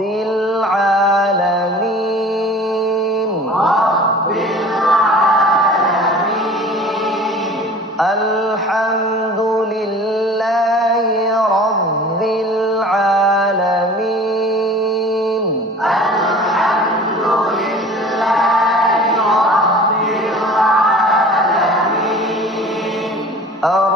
رب العالمين الحمد لله رب العالمين الرحمن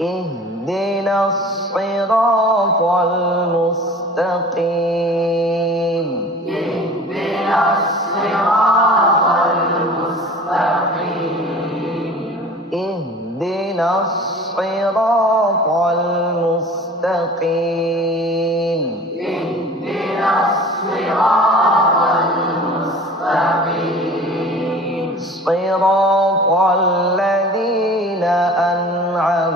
اهدنا الصراط المستقيم. اهدنا الصراط المستقيم. صراط الذين أنعمت عليهم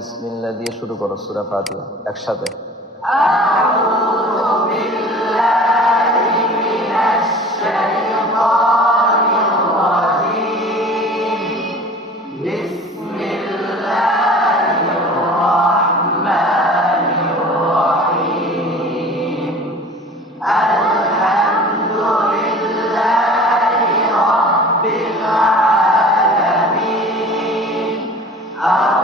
بسم الله دي شروع کرو سورة فاتحة اكشاته Oh. Uh -huh.